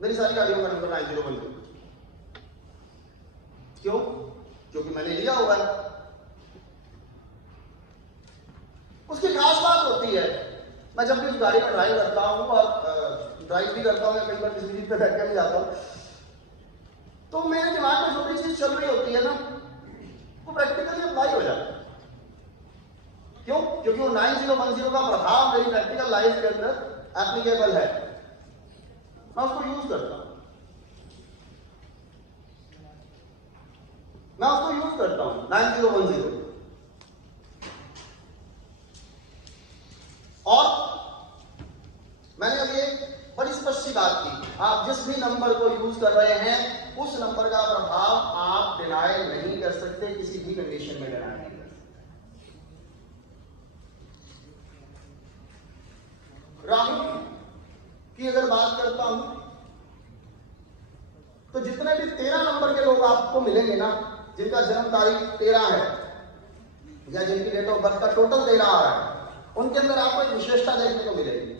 मेरी सारी गाड़ियों का नंबर 9010। क्यों? क्योंकि मैंने लिया हुआ है। उसकी खास बात होती है, मैं जब भी उस गाड़ी में ड्राइव करता हूँ और ड्राइव भी करता हूँ या कई बार किसी चीज पे बैठ के भी जाता हूँ, तो मेरे दिमाग में जो भी चीज चल रही होती है ना, वो प्रैक्टिकली अप्लाई हो जाता है। क्यों? क्योंकि वो 9010 का प्रभाव मेरी प्रैक्टिकल लाइफ के अंदर एप्लीकेबल है, मैं उसको यूज करता हूं। मैं उसको यूज करता हूं 9010। और मैंने अभी एक बड़ी स्पष्ट सी बात की, आप जिस भी नंबर को यूज कर रहे हैं उस नंबर का प्रभाव आप डिनाई नहीं कर सकते, किसी भी कंडीशन में डिनाई नहीं कर सकते। राहु की अगर बात करता हूं तो जितने भी 13 नंबर के लोग आपको मिलेंगे ना, जिनका जन्म तारीख 13 है या जिनकी डेट ऑफ बर्थ का टोटल 13 आ रहा है, उनके अंदर आपको एक विशेषता देखने को मिलेगी।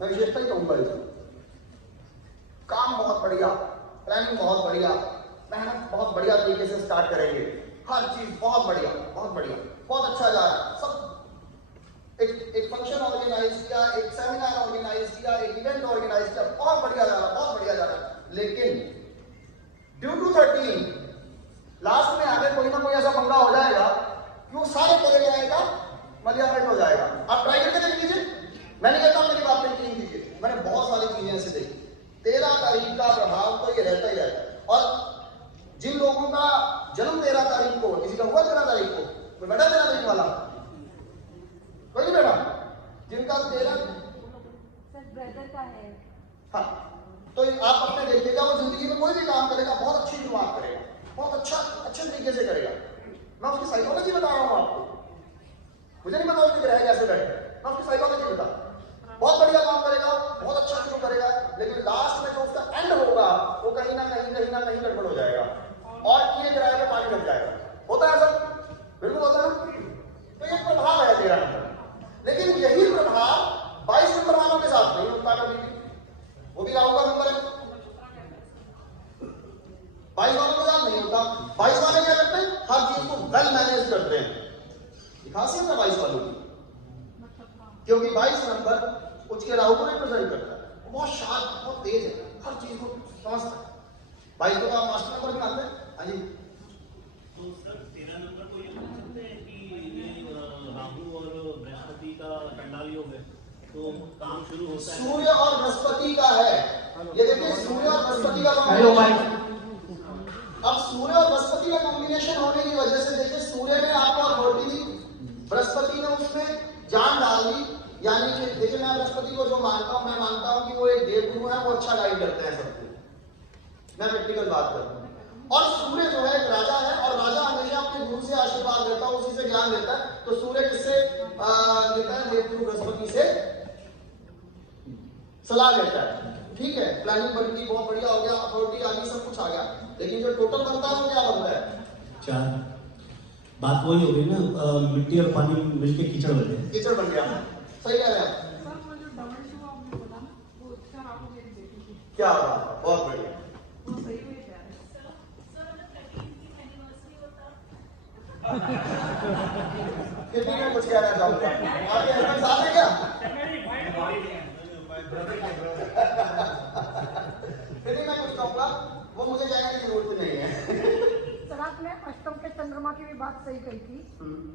मैं विशेषता ही कहूंगा इसमें, काम बहुत बढ़िया, प्लानिंग बहुत बढ़िया, मेहनत बहुत बढ़िया तरीके से स्टार्ट करेंगे, हर चीज बहुत बढ़िया, बहुत बढ़िया, बहुत अच्छा जा रहा है। सब एक फंक्शन ऑर्गेनाइज किया, एक सेमिनार ऑर्गेनाइज किया, एक इवेंट ऑर्गेनाइज किया, बहुत बढ़िया जा रहा है, बहुत बढ़िया जा रहा है। लेकिन ड्यू टू 13 लास्ट में आगे कोई ना कोई ऐसा पंगा हो जाएगा कि वो सारे चले जाएगा, मलियामेट हो जाएगा। आप ट्राई करके देख लीजिए, मैं नहीं कहता मेरी बात नहीं कीजिए, मैंने बहुत सारी चीजें ऐसे देखी। 13 तारीख का प्रभाव तो ये रहता ही रहता है। और जिन लोगों का जन्म 13 तारीख को, किसी का हुआ 13 तारीख को, कोई बैठा 13 तारीख वाला? कोई नहीं बैठा? जिनका 13 ब्रदर का है। हाँ, तो आप अपने देखिएगा, वो जिंदगी में कोई भी काम करेगा बहुत अच्छी शुरुआत करेगा, बहुत अच्छे तरीके से करेगा। मैं उसकी साइकोलॉजी बता रहा हूँ आपको, मुझे नहीं पता उसके ग्रह कैसे बैठे, मैं उसकी साइकोलॉजी बता। बहुत बढ़िया काम करेगा, बहुत अच्छा शुरू करेगा, लेकिन लास्ट में जो उसका एंड होगा वो कहीं ना कहीं गड़बड़ हो जाएगा और किए ग्रह पे पानी लग जाएगा। होता है सर? बिल्कुल होता है। तो ये प्रभाव है 13 नंबर। लेकिन यही प्रभाव 22 नंबर वालों के साथ नहीं होता कभी भी, वो भी राहु का नंबर है, 22 वालों के साथ नहीं होता। 22 वाले क्या करते हैं? हर चीज को वेल मैनेज करते हैं। खासियत है 22 वालों की, क्योंकि 22 नंबर उसके राहु को रिप्रेजेंट करता है। बहुत शार्प, बहुत तेज है, हर चीज को समझता है। 22 को आप मास्टर नंबर भी मानते हैं? हाँ जी। तो सर 13 नंबर को ये मान सकते हैं कि ये राहु और बृहस्पति का कंडाल योग है, तो काम शुरू होता है। सूर्य और बृहस्पति का है, ये देखिए सूर्य और बृहस्पति का कॉम्बिनेशन। अब सूर्य और बृहस्पति का कॉम्बिनेशन होने की वजह से देखिए, सूर्य ने आपको अथॉरिटी दी, बृहस्पति ने उसमें जान डाल दी। यानी कि देखिए, मैं बृहस्पति को जो मानता हूं, मैं मानता हूं कि वो एक देवगुरु है, वो अच्छा गाइड करते हैं सबको। मैं प्रैक्टिकल बात करता हूं। और सूर्य जो है एक राजा है, और राजा हमेशा अपने गुरु से आशीर्वाद लेता है, उसी से ज्ञान लेता है। तो सूर्य किससे लेता है? देवगुरु बृहस्पति से सलाह लेता है। ठीक है, प्लानिंग बन गई, बहुत बढ़िया हो गया, अथॉरिटी आ गई, सब कुछ आ गया, लेकिन जो टोटल बनता है वो क्या बनता है? 4। बात वही हो गई ना, मिट्टी और पानी मिलके कीचड़ बन गया। कीचड़ बन गया। सही कह रहे हैं आप। क्या बात, बहुत बढ़िया। फिर भी मैं कुछ कहना चाहूंगा, आपके हस्बैंड साथ है क्या? फिर भी मैं कुछ कहूंगा, वो मुझे कहने की जरूरत नहीं है। सर आपने अष्टम के चंद्रमा की भी बात सही कही थी,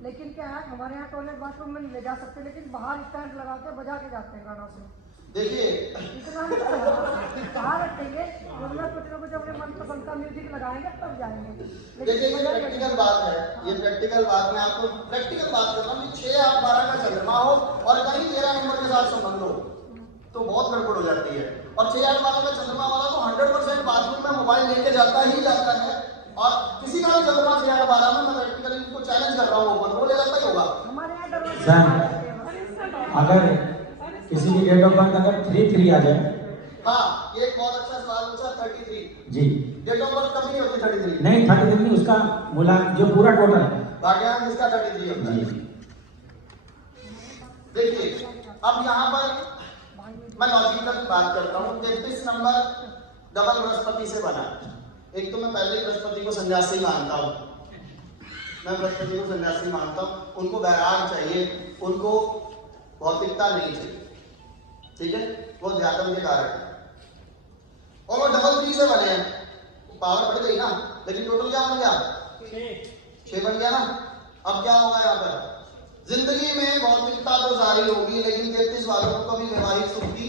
लेकिन क्या है, हमारे यहाँ टॉयलेट बाथरूम में ले जा सकते, लेकिन बाहर स्टैंड लगा के बजा के जाते हैं गानों से। देखिए, इतना बाहर रखेंगे, कुछ ना कुछ अपने मनपसंद का म्यूजिक लगाएंगे तब जाएंगे। देखिए ये प्रैक्टिकल बात है, ये प्रैक्टिकल बात, मैं आपको प्रैक्टिकल बात कर रहा हूँ कि 6, 8, 12 का चंद्रमा हो और कहीं 13 नंबर के साथ संबंध हो तो बहुत गड़बड़ हो जाती है। और 6, 8, 12 का चंद्रमा वाला तो 100% बाथरूम में मोबाइल लेके जाता ही जाता है, और किसी का भी चंद्रमा 6, 8, 12 में, मैं प्रैक्टिकली इनको चैलेंज कर रहा हूँ, वो ले जाता ही होगा। अगर किसी की डेट ऑफ बर्थ अगर 3-3 आ जाए, हाँ, ये एक बहुत अच्छा सवाल पूछा। 33 जी, डेट ऑफ बर्थ कभी नहीं होती 33 नहीं 33 नहीं, उसका मूला जो पूरा टोटल है भाग्यांश इसका 33 होता है। देखिए, अब यहाँ पर मैं लॉजिकल बात करता हूँ। 33 नंबर डबल बृहस्पति से बना है। एक तो मैं पहले ही बृहस्पति को सन्यासी मानता हूँ, मैं बृहस्पति को सन्यासी मानता हूँ। उनको वैराग चाहिए, उनको भौतिकता नहीं चाहिए, ठीक है, वो अध्यात्म के कारक है। और वो डबल 3 से बने हैं, पावर बढ़ गई ना, लेकिन टोटल क्या बन गया? 6 बन गया ना। अब क्या होगा यहाँ पर? जिंदगी में भौतिकता तो जारी होगी, लेकिन 33 वालों को कभी वैवाहिक सुख भी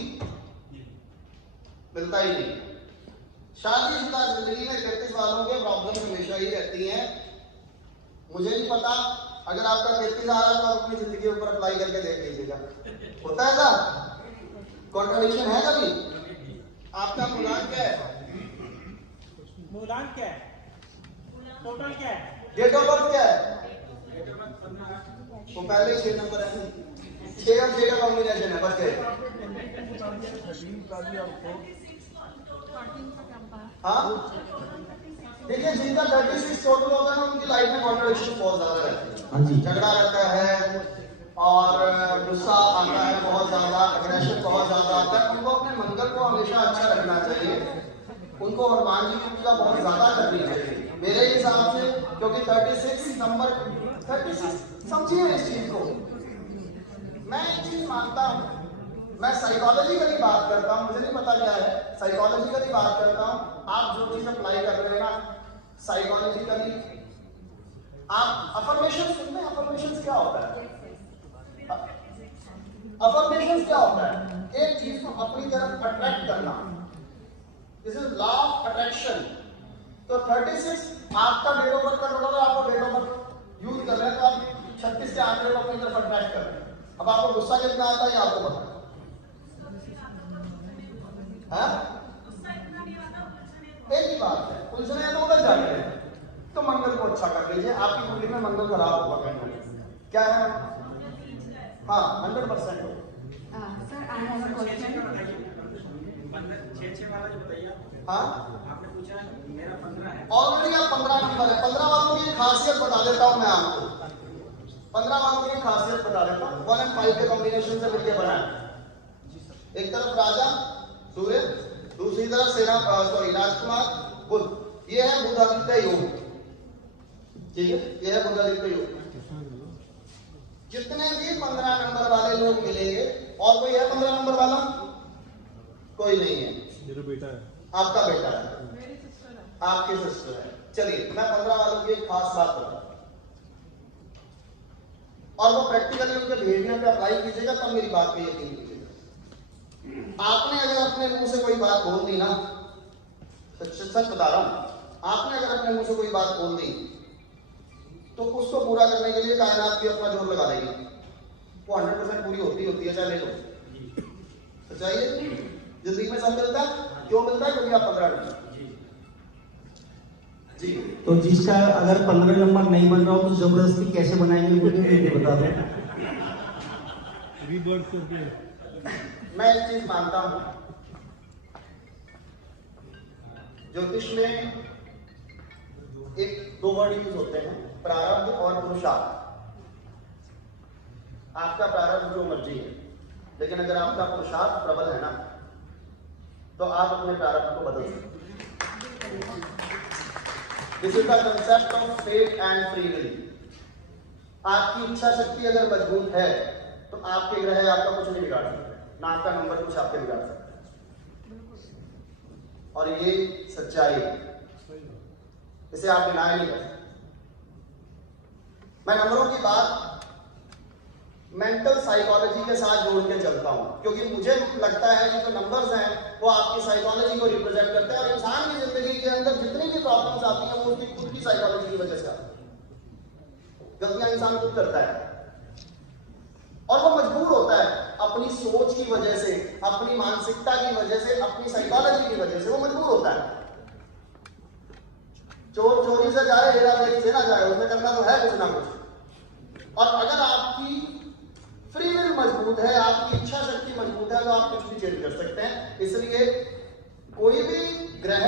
मिलता ही नहीं। शादीशुदा जिंदगी में 33 वालों के प्रॉब्लम हमेशा ही रहती हैं। मुझे नहीं पता, अगर आपका 33 आ रहा है तो आप अपनी जिंदगी के ऊपर अप्लाई करके देख लीजिएगा, होता है ऐसा? कॉन्ट्रडिक्शन है कभी? आपका मूलांक क्या है? मूलांक क्या है? टोटल क्या है? डेट ऑफ बर्थ क्या है? वो पहले 6 नंबर है, 6 और 6 का कॉम्बिनेशन है, बस हाँ। देखिए, जिनका 36 टोटल होता है ना, उनकी लाइफ में कॉन्ट्रडिक्शन बहुत ज्यादा रहती है, झगड़ा रहता है और गुस्सा आता है बहुत ज्यादा, एग्रेशन बहुत ज्यादा आता है। उनको अपने मंगल को हमेशा अच्छा रखना चाहिए, उनको हनुमान जी की पूजा बहुत ज्यादा करनी चाहिए मेरे हिसाब से, क्योंकि 36 नंबर 36, समझिए इस चीज को। मैं एक चीज मानता हूँ, मैं साइकोलॉजिकली बात करता हूँ, मुझे नहीं पता क्या है, साइकोलॉजिकली बात करता हूँ। आप जो चीज अप्लाई कर रहे हैं ना साइकोलॉजिकली, आप अफर्मेशन सुनते हैं? अफर्मेशन क्या होता है? अफर्मेशन क्या होता है? एक चीज को अपनी तरफ अट्रैक्ट करना, this is law of attraction. तो 36 आपका डेट ऑफ बर्थ का टोटल है, आपको डेट ऑफ बर्थ यूज कर रहे हैं, तो आप 36 के आंकड़े को अपनी तरफ अट्रैक्ट कर रहे हैं। अब आपको गुस्सा कितना आता है आपको पता है? एक ही बात है, उलझने तो उलझ जाते हैं, तो मंगल को अच्छा कर लीजिए। आपकी कुंडली में मंगल खराब होगा कहीं, क्या है? हाँ, 100% हो। Sir, I have a question. 6 वाला जो बताइए, हाँ, आपने पूछा मेरा 15 है। ऑलरेडी आप 15 नंबर है। 15 वालों की खासियत बता देता हूं मैं आपको, 15 वालों की खासियत बता देता हूं। 1 और 5 के कॉम्बिनेशन से मिलकर बना है। एक तरफ राजा सूर्य, दूसरी तरफ सेना राजकुमार बुध। ये है बुधादित्य योग, ठीक है, ये है बुधादित्य योग। जितने भी 15 नंबर वाले लोग मिलेंगे, और कोई है 15 नंबर वाला? कोई नहीं है। मेरा बेटा है, आपका बेटा है, आपकी सिस्टर है। चलिए, मैं 15 वालों की एक खास बात बताऊं, और वो प्रैक्टिकली उनके बिहेवियर पे अप्लाई कीजिएगा, तब मेरी बात पे यकीन कीजिएगा। आपने अगर अपने मुंह से कोई बात बोल दी ना, सच बता रहा हूं, आपने अगर अपने मुंह से कोई बात बोल दी, तो उसको पूरा करने के लिए कायनात भी अपना जोर लगा देगी। वो 100% पूरी होती है, चाहे ले लो। सच्चाई है, जिंदगी में सब मिलता है। क्यों मिलता है? क्योंकि आप 15 जी। तो जिसका अगर 15 नंबर नहीं बन रहा हो तो जबरदस्ती कैसे बनाएंगे, मुझे ये बता दो। रीबर्थ करके। मैं एक चीज मानता हूं, ज्योतिष में एक 2 वर्ड यूज होते हैं, प्रारब्ध और पुरुषार्थ। आपका प्रारब्ध जो मर्जी है, लेकिन अगर आपका पुरुषार्थ प्रबल है ना, तो आप अपने प्रारब्ध को बदल सकते हैं। This is the concept of fate and free will. आपकी इच्छा शक्ति अगर मजबूत है, तो आपके ग्रह आपका कुछ नहीं बिगाड़ सकते, ना आपका नंबर कुछ आपके बिगाड़ सकता है। और ये सच्चाई है, इसे आप डिनाई नहीं कर सकते। मैं नंबरों की बात मेंटल साइकोलॉजी के साथ जोड़ के चलता हूं, क्योंकि मुझे लगता है कि जो नंबर्स हैं वो आपकी साइकोलॉजी को रिप्रेजेंट करते हैं, और इंसान की जिंदगी के अंदर जितनी भी प्रॉब्लम्स आती हैं वो उसकी खुद की साइकोलॉजी की वजह से आती है। गलतियां इंसान खुद करता है, और वो मजबूर होता है अपनी सोच की वजह से, अपनी मानसिकता की वजह से, अपनी साइकोलॉजी की वजह से वो मजबूर होता है। चोर चोरी से जाए, हेरा फेरी से ना जाए, उसमें करना तो है कुछ ना कुछ। और अगर आपकी फ्री विल मजबूत है, आपकी इच्छा शक्ति मजबूत है, तो आप कुछ भी चेंज कर सकते हैं। इसलिए कोई भी ग्रह,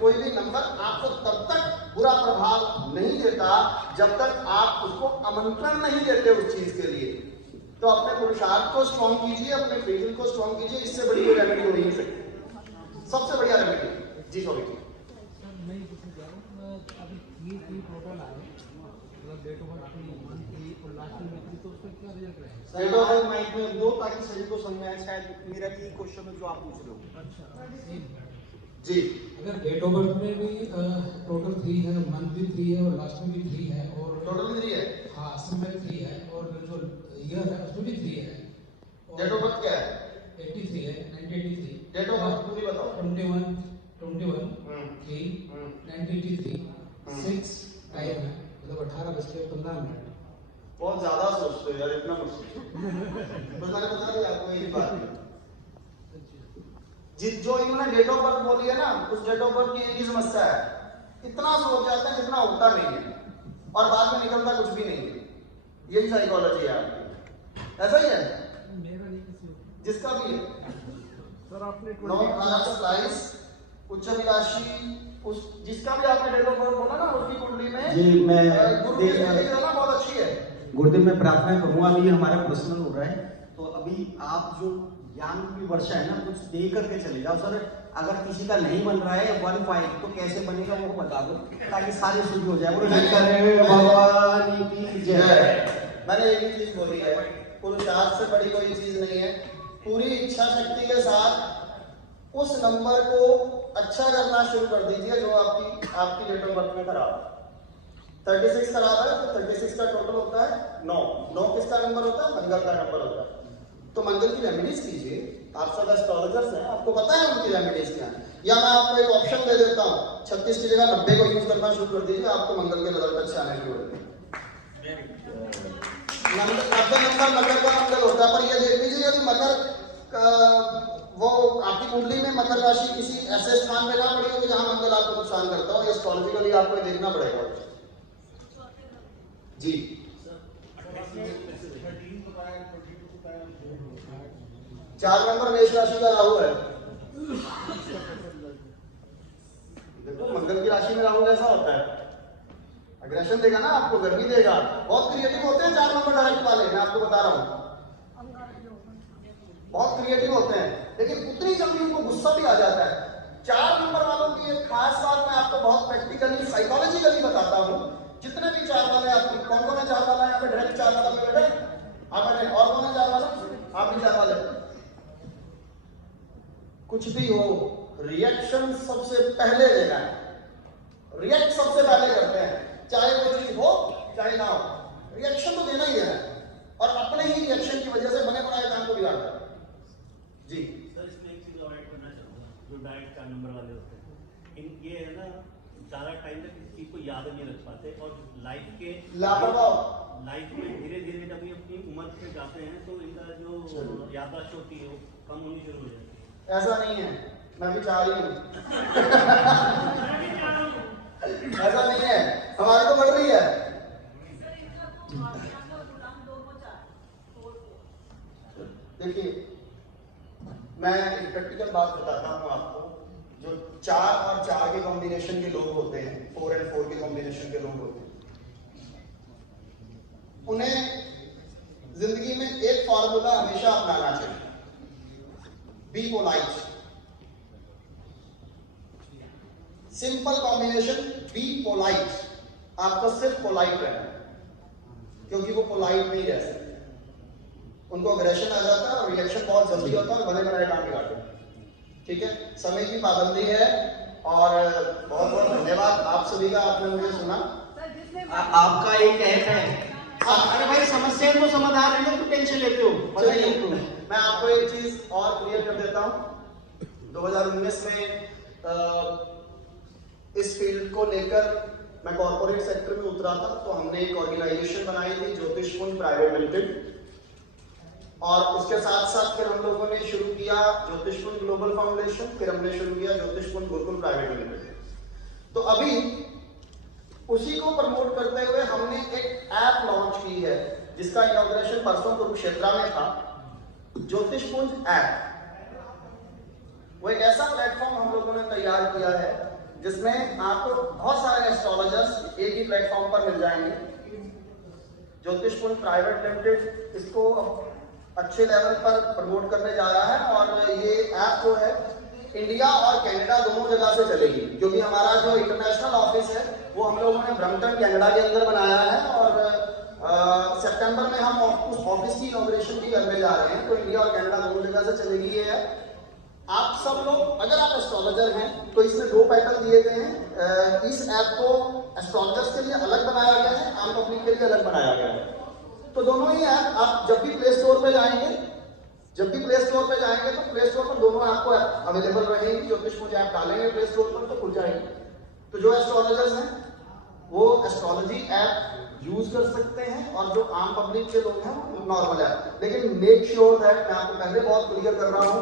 कोई भी नंबर आपको तब तक बुरा प्रभाव नहीं देता जब तक आप उसको आमंत्रण नहीं देते उस चीज के लिए। तो अपने पुरुषार्थ को स्ट्रॉन्ग कीजिए, अपने फ्री विल को स्ट्रॉन्ग कीजिए, इससे बड़ी कोई रेमेडी हो नहीं सकती। सबसे बढ़िया रेमेडी जी सॉरी जी। मैं ये पूछना चाह रहा हूँ अभी थ्री टोटल आए मतलब डेट ऑफ बर्थ 3 और लास्ट में 3 तो उसका क्या रिजल्ट रहेगा? डेट ऑफ बर्थ माइक में दो ताकि सभी को समझ में आए, शायद मेरा भी क्वेश्चन है जो आप पूछ रहे हो। अच्छा सेम जी अगर डेट ऑफ बर्थ में भी टोटल 3 है, मंथ भी 3 है और लास्ट में भी 3 है और टोटल भी 3 है। हाँ समय 3 है और जो ईयर है उसमें भी 3 है। डेट ऑफ बर्थ क्या है? 83 है 1983। डेट ऑफ बर्थ पूरी बताओ। 21 3 1983 6 टाइम है मतलब 18:15। बहुत ज्यादा सोचते हो यार, इतना मत सोचो। बस मैंने बता दिया आपको यही बात। जो इन्होंने डेट ऑफ बर्थ बोली है ना, उस डेट ऑफ बर्थ की एक ही समस्या है, इतना सोच जाते हैं जितना होता नहीं है और बाद में निकलता कुछ भी नहीं है। यही साइकोलॉजी है आपकी, ऐसा ही है मेरा नहीं किसी जिसका भी है। सर आपने उच्च अभिलाषी उस जिसका भी आपने डेट ऑफ बर्थ बोला ना, उसकी कुंडली में जी मैं गुरु की स्थिति जो है ना बहुत अच्छी है। गुरुदेव मैं प्रार्थना करूंगा, अभी हमारा पर्सनल हो रहा है तो अभी आप जो ज्ञान की वर्षा है ना कुछ दे करके चले जाओ सर। अगर किसी का नहीं बन रहा है 1-5 तो कैसे बनेगा वो बता दो ताकि सारी शुद्ध हो जाए। भगवान की जय। मैंने एक ही चीज बोली है, पुरुषार्थ से बड़ी कोई चीज नहीं है। पूरी इच्छा शक्ति के साथ उस नंबर को अच्छा करना शुरू कर दीजिए जो आपकी डेट ऑफ बर्थ में खराब है। 36 खराब है तो 36 का टोटल होता है 9 किसका नंबर होता है? मंगल का नंबर होता है। तो मंगल की रेमेडीज कीजिए। आप सब एस्ट्रोलॉजर्स हैं, आपको पता है उनकी रेमेडीज क्या है। या मैं आपको एक ऑप्शन दे देता हूँ, 36 की जगह 90 को यूज करना शुरू कर दीजिए, आपको मंगल के रिजल्ट अच्छे आने शुरू हो जाएंगे। 90 नंबर मकर का मंगल होता है, पर ये देख लीजिए यदि मकर वो आपकी कुंडली में मकर राशि किसी ऐसे स्थान पे ना पड़ी हो जहां मंगल आपको नुकसान करता हो, ये एस्ट्रोलॉजिकली आपको देखना पड़ेगा जी। 4 नंबर मेष राशि का राहु है। देखो मंगल की राशि में राहु कैसा होता है, अग्रेशन देगा ना आपको, गर्मी देगा। बहुत क्रिएटिव होते हैं 4 नंबर डायरेक्ट वाले, मैं आपको बता रहा हूँ बहुत क्रिएटिव होते हैं, लेकिन उतनी जल्दी उनको गुस्सा भी आ जाता है। 4 नंबर वालों की एक खास बात मैं आपको बहुत प्रैक्टिकली साइकोलॉजिकली बताता हूँ। जितने भी 4 वाले आपकी कौन है 4 वाला यहाँ पे डायरेक्ट 4 वाला में बैठे आप बैठे, और कौन है 4 वाला? आप भी 4 वाले। कुछ भी हो रिएक्शन सबसे पहले देना है, रिएक्ट सबसे पहले करते हैं, चाहे कोई चीज हो चाहे ना हो, रिएक्शन तो देना ही है और अपने ही रिएक्शन की वजह से बने बनाए काम को बिगाड़ता है जी। सर इसमें एक चीज और ऐड करना चाहूंगा, जो डायरेक्ट 4 नंबर वाले होते हैं ये है ना ज्यादा टाइम तक किसी चीज को याद नहीं रख पाते और लाइफ में धीरे धीरे जब ये अपनी उम्र पे जाते हैं तो इनका जो याददाश्त होती है वो कम होनी शुरू हो जाती है। ऐसा नहीं है, मैं भी चाह रही हूँ ऐसा नहीं है, हमारी तो बढ़ रही है। देखिए मैं एक प्रैक्टिकल बात बताता हूँ आपको। जो 4 और 4 के कॉम्बिनेशन के लोग होते हैं, 4 और 4 के कॉम्बिनेशन के लोग होते हैं, उन्हें जिंदगी में एक फॉर्मूला हमेशा अपनाना चाहिए, be polite. Simple combination be polite, आपको सिर्फ पोलाइट रहना है क्योंकि वो पोलाइट नहीं रह सकते, उनको अग्रेशन आ जाता है और रिएक्शन बहुत जल्दी होता है और बने बनाए काम बिगाड़ते हैं। ठीक है, समय की पाबंदी है और बहुत बहुत धन्यवाद आप सभी का, आपने मुझे सुना। आपका एक है अरे भाई समस्या तो समाधान है ना, तो टेंशन लेते हो। चलिए मैं आपको एक चीज और क्लियर कर देता हूं। 2019 में इस फील्ड को लेकर मैं कॉर्पोरेट सेक्टर में उतरा था, तो हमने एक ऑर्गेनाइजेशन बनाई थी ज्योतिषपुंज प्राइवेट लिमिटेड, और उसके साथ साथ फिर हम लोगों ने शुरू किया ज्योतिषपुंज ग्लोबल फाउंडेशन, फिर हमने शुरू किया ज्योतिषपुंज गुरुकुल प्राइवेट लिमिटेड। तो अभी उसी को प्रमोट करते हुए हमने एक ऐप लॉन्च की है जिसका इनॉग्रेशन परसों कुरुक्षेत्र में था, ज्योतिषपुंज ऐप। वो एक ऐसा प्लेटफॉर्म हम लोगों ने तैयार किया है जिसमें आपको बहुत सारे एस्ट्रोलॉजर्स एक ही प्लेटफॉर्म पर मिल जाएंगे। ज्योतिषपुंज प्राइवेट लिमिटेड इसको अच्छे लेवल पर प्रमोट करने जा रहा है और ये ऐप जो है इंडिया और कनाडा दोनों जगह से चलेगी, क्योंकि हमारा जो इंटरनेशनल ऑफिस है वो हम लोगों ने ब्रम्पटन कनाडा के अंदर बनाया है और सितंबर में हम उस ऑफिस की इनॉग्रेशन भी करने जा रहे हैं। तो इंडिया और कनाडा दोनों जगह से चलेगी ये है। आप सब लोग अगर आप एस्ट्रोलॉजर हैं तो इसमें 2 पैटर्न दिए गए हैं। इस ऐप को एस्ट्रोलॉजर्स के लिए अलग बनाया गया है, आम पब्लिक के लिए अलग बनाया गया है। तो दोनों ही ऐप आप जब भी प्ले स्टोर पे जाएंगे तो प्ले स्टोर पर दोनों आपको अवेलेबल रहेंगी। ज्योतिषपुंज ऐप डालेंगे प्ले स्टोर पर तो खुल जाएगी। तो जो एस्ट्रोलॉजर्स हैं वो एस्ट्रोलॉजी ऐप यूज कर सकते हैं और जो आम पब्लिक के लोग हैं वो नॉर्मल ऐप। लेकिन मेक श्योर दैट, मैं आपको पहले बहुत क्लियर कर रहा हूँ,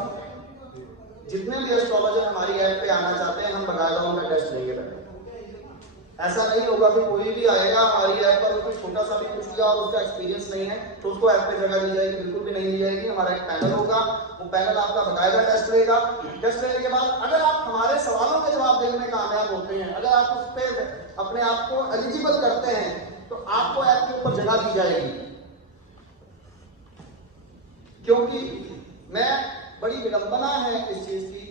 जितने भी एस्ट्रोलॉजर हमारी ऐप पे आना चाहते हैं हम बकायदा उनका टेस्ट लेंगे पहले। ऐसा नहीं होगा कि कोई भी आएगा हमारी ऐप पर उसको छोटा सा भी पूछ लिया और उसका एक्सपीरियंस नहीं है तो उसको ऐप पे जगह दी जाएगी, बिल्कुल भी नहीं दी जाएगी। हमारा एक पैनल होगा, वो पैनल आपका बकायदा टेस्ट लेगा। टेस्ट लेने के बाद अगर आप हमारे सवालों के जवाब देने में कामयाब होते हैं, अगर आप उस पर अपने आप को एलिजिबल करते हैं तो आपको ऐप के ऊपर जगह दी जाएगी। क्योंकि मैं बड़ी विडंबना है इस चीज की,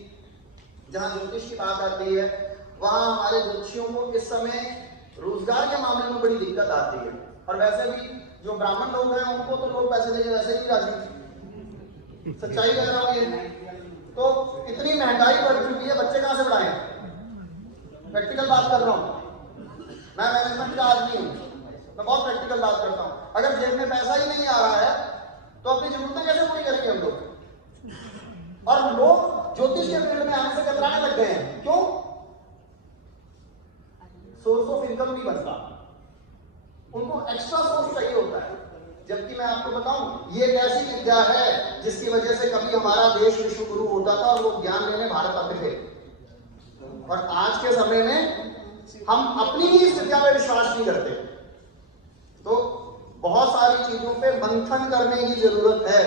जहां ज्योतिष की बात आती है वहां हमारे ज्योतिषियों को इस समय रोजगार के मामले में बड़ी दिक्कत आती है। और वैसे भी जो ब्राह्मण लोग हैं उनको तो लोग पैसे देके वैसे ही राजी, सच्चाई कह रहा हूं ये। तो इतनी महंगाई बढ़ चुकी है, बच्चे कहां से पढ़ाएं? प्रैक्टिकल बात कर रहा हूं, मैं मैनेजमेंट का आदमी हूं, मैं बहुत प्रैक्टिकल बात करता हूं। अगर जेब में पैसा ही नहीं आ रहा है तो अपनी जरूरतें कैसे पूरी करेंगे हम लोग? और लोग ज्योतिष के फील्ड में आने से कतराने लग गए हैं। क्यों? सोर्स ऑफ इनकम नहीं बनता, उनको एक्स्ट्रा सोर्स चाहिए होता है। जबकि मैं आपको बताऊं ये एक ऐसी विद्या है जिसकी वजह से कभी हमारा देश विश्व गुरु होता था और लोग ज्ञान लेने भारत आते थे। और आज के समय में हम अपनी ही इस विद्या में विश्वास नहीं करते। तो बहुत सारी चीजों पे मंथन करने की जरूरत है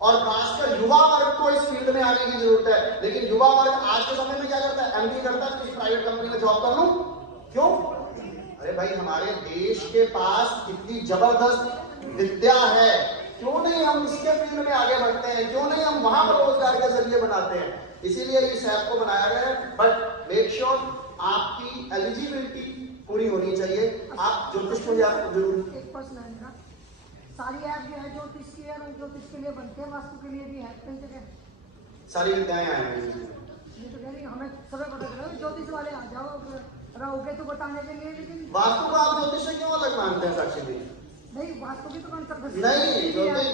और खासकर युवा वर्ग को इस फील्ड में आने की जरूरत है। लेकिन युवा वर्ग आज के समय में क्या करता है? एमडी करता है, किसी प्राइवेट कंपनी में जॉब कर लूं। क्यों? अरे भाई हमारे देश के पास कितनी जबरदस्त विद्या है, क्यों नहीं हम इसके फील्ड में आगे बढ़ते हैं? क्यों नहीं हम वहां पर रोजगार के जरिए बनाते हैं? इसीलिए इस ऐप को बनाया गया है। बट मेक श्योर आपकी एलिजिबिलिटी पूरी होनी चाहिए। आप ज्योतिषपुंज जरूर एक प्रश्न है मेरा, सारी ऐप जो है ज्योतिष की है, ज्योतिष के लिए बनते हैं, वास्तु के लिए भी है कई जगह सारी विद्याएं आएंगी। ये तो कह रही हमें सब पता चला ज्योतिष वाले आ जाओ रहोगे तो बताने के लिए। लेकिन वास्तु को आप ज्योतिष से क्यों अलग मानते हैं साक्षी जी? नहीं, वास्तु की तो कंसेप्ट नहीं, ज्योतिष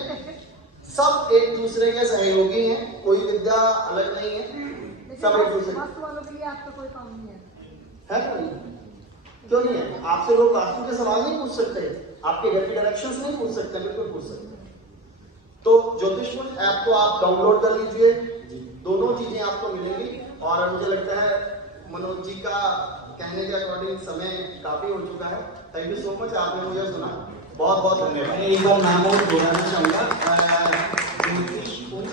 सब एक दूसरे के सहयोगी हैं, कोई विद्या अलग नहीं है, सब एक दूसरे। वास्तु वालों के लिए आपका कोई काम नहीं है क्यों नहीं है? आपसे लोग वास्तु के सवाल नहीं पूछ सकते, आपके घर की डायरेक्शंस नहीं पूछ सकते, बिल्कुल पूछ सकते। तो ज्योतिषपुंज ऐप को आप डाउनलोड कर लीजिए, दोनों चीजें आपको मिलेंगी। और मुझे लगता है मनोज जी का कहने के अकॉर्डिंग समय काफी हो चुका है। थैंक यू सो मच, आपने मुझे सुना, बहुत बहुत धन्यवाद। मैं एक बार नाम और दोहराना चाहूंगा, ज्योतिषपुंज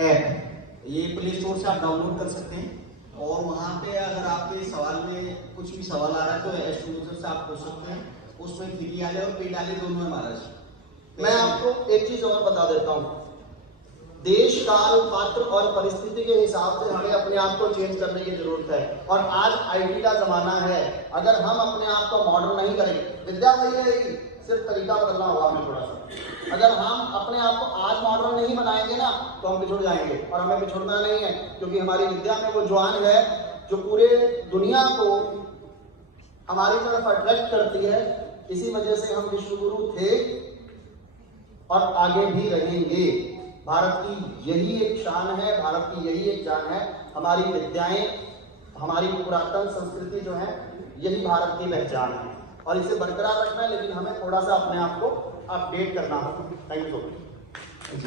ऐप ये प्ले स्टोर से आप डाउनलोड कर सकते हैं और वहाँ पे अगर आपके सवाल में कुछ भी सवाल आ रहा है तो एस्ट्रोलॉजर से आप पूछ सकते हैं। उसमें फ्री वाले और पेड वाले दोनों है महाराज। मैं आपको एक चीज और बता देता हूँ, देश काल पात्र और परिस्थिति के हिसाब से हमें अपने आप को चेंज करने की जरूरत है। और आज आईटी का जमाना है, अगर हम अपने आप को मॉडर्न नहीं करेंगे, विद्या वही रहेगी, सिर्फ तरीका बदलना होगा हमें थोड़ा सा। अगर हम अपने आप को आज मॉडर्न नहीं बनाएंगे ना तो हम पिछड़ जाएंगे, और हमें पिछड़ना नहीं है, क्योंकि हमारी विद्या में वो ज्वान है जो पूरे दुनिया को हमारी तरफ अट्रैक्ट करती है। इसी वजह से हम विश्वगुरु थे और आगे भी रहेंगे। भारत की यही एक शान है, भारत की यही एक जान है। हमारी विद्याएं, हमारी पुरातन संस्कृति जो है, यही भारत की पहचान है और इसे बरकरार रखना है। लेकिन हमें थोड़ा सा अपने आप को अपडेट करना होगा। Thank you so much.